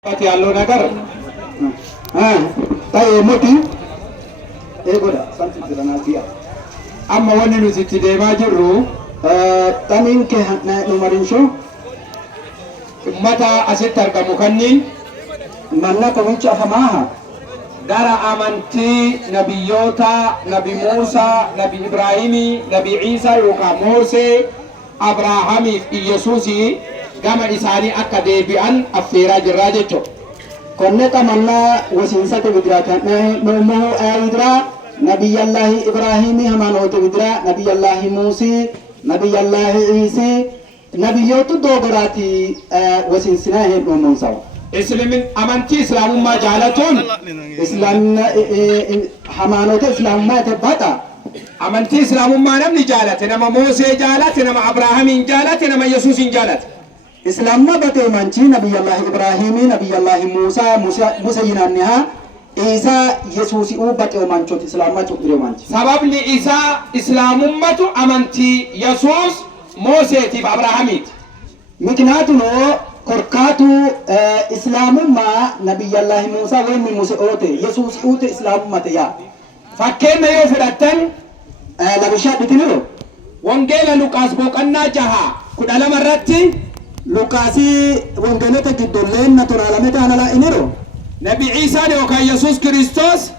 Allo nagar. Tayo muti. Goda santi jirana biya. Amma wani nuti deemaa jirru taniin kee numarin shu ummata asitti argamu kanniin manna kamicha afamaha gara amantii nabiyyoota nabi Muusaa, nabi Ibraahimii, nabi Iisaa yookaan Moosee, Abrahaamiif Iyesuusii gama isaanii akka deebi'an affeeraa jirraa jechuudha. Konne tamanna wasiinsa tibidira kana nomo ayidra nabiyallahi Ibraahimii hamanoota bidira nabiyallahi Muusii nabiyallahi Iisii nabiyyoota dogaraati wasiinsinaa hedduu muusaa. Islamin amantii islaamummaa jaalatuun islamna hamanoota islaamummaa tabbata. Amantii islaamummaa namni jaalate nama Moosee jaalate nama Abrahaamiin jaalate nama Yesuusiin jaalate. Islamna bate manchi nabiyallahi Ibraahimii nabiyallahi Musa yinanniha Isa Yesuusi bate manchot islamma chukdire manchi. Sababni Isa islamummatu amantii Yesuus Mooseetiif Abrahaamiiti. Miknaatuno korkaatu islamummaa nabiyallahi Musa wemmi Musa oote Yesuusi oote islamummate yaa. Fakkeenya yoo fudhattan labishaa dhitiniro wangeela Luqaas boqonnaa 6:12 irratti Lukaasi wangeelota giddolleen naturaalamete anala iniro Nabi Isa yookaan Yesuus Kiristoos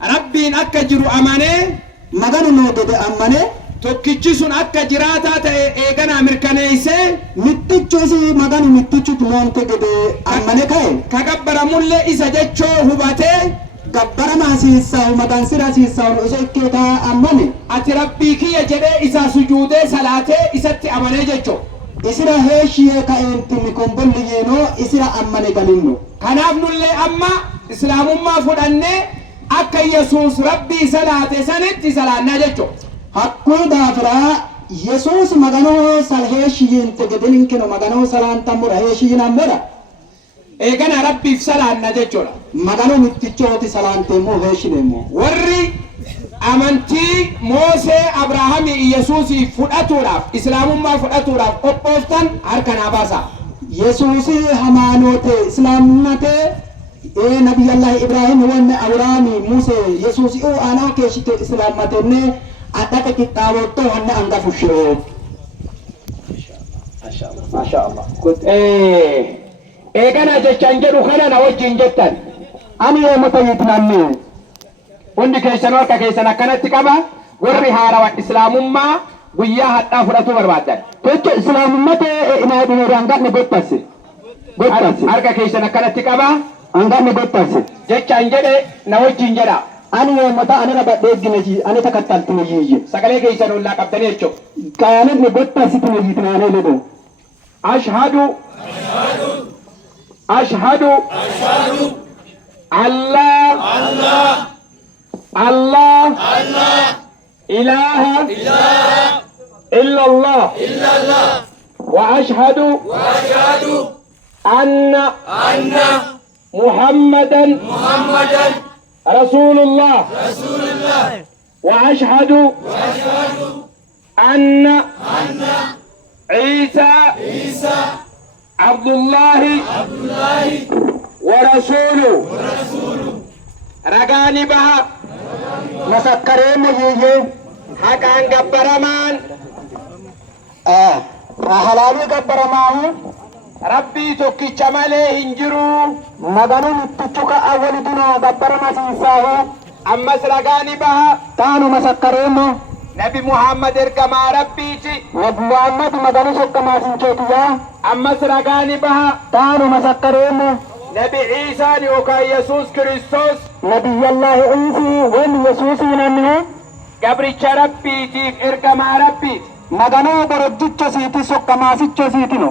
Rabbiin akka jiru amane maganu noo gede amane tokkichi sun akka jiraataa ta'e eegana mirkaneesse mittichuusi maganu mittichuutu moonte gede amane ka'e kagabbaramullee isa jechoo hubatee gabbarama hasiisaa magansira hasiisaa isa ikkeetaa amane ati rabbii kiyya jedhee isa sujuudee salaatee isatti amane jechoo. Isira heeshiye ka'eentini kombolli yeenoo isira ammane galinno. Kanaaf nullee amma islaamummaa fudhannee akka Yesuus rabbii salaate sanitti salaannaa jechuudha. Hakkuu daafiraa Yesuus maganoo heeshiyin tegedin kino maganoo salaantamudha heeshiyin ammodha. Eegana rabbiif salaanna jechuudha. Maganoo mittichooti salaanteemmoo heeshineemmoo. Warri amantii Moosee Abrahaamii Yesuusii fudhatuudhaaf islaamummaa fudhatuudhaaf qophooftan harkanaa baasa. Yesuusi hamaanote islaamnate nabiyallahi Ibraahim wanne Abrahaamii Musee Yesuusi aanaa keeshite islaammatenne adaka kitaabotto wanne angafushee. Mashallah. Eegana jechaan jedhu kana na wajjin jettan. Ani yoomota yitnanne. Hundi keessan harka keessan akkanatti qaba warri haarawaa islaamummaa guyyaa hadhaa fudhatu barbaadan. Jecha islaamummaa ta'e inaaduma ranganne gottase. Harka keessan akkanatti qaba ranganne gottase. Jechaan jedhe na wajjin jedha. Ani yoomota anana badheeggine ani takattaltine yiyye. Sagalee keessan ollaa qabdanii jechuudha. Qaanonni gottasittine yiitnaanee ledoo. Ashhadu Allah إله إلا الله وأشهد أن محمدا رسول الله وأشهد أن عيسى عبد الله ورسوله رقاني بها مسكرين يجي حقان قبرمان حلالي قبرمان ربي توكي شمالي هنجرو مدنو نتشوك أول دنا قبرما سيساه أما سرقاني بها تانو مسكرين نبي محمد ارقما ربيتي نبي محمد مدنو سكما سنشيتيا أما سرقاني بها تانو مسكرين نبي عيسى يوكا يسوس كريستوس نبي الله عيسى وين يسوس ينمي قبر ربيتي اركما ربيت مدنو بردجو سيتي سكما سيتشو سيتينو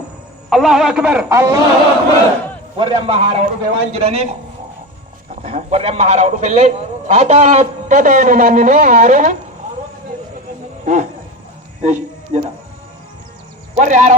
الله أكبر الله أكبر ورما هارا ورفي وانجرانيف ورما هارا ورفي اللي هذا تدين نمي هارا ايش جدا وري هارا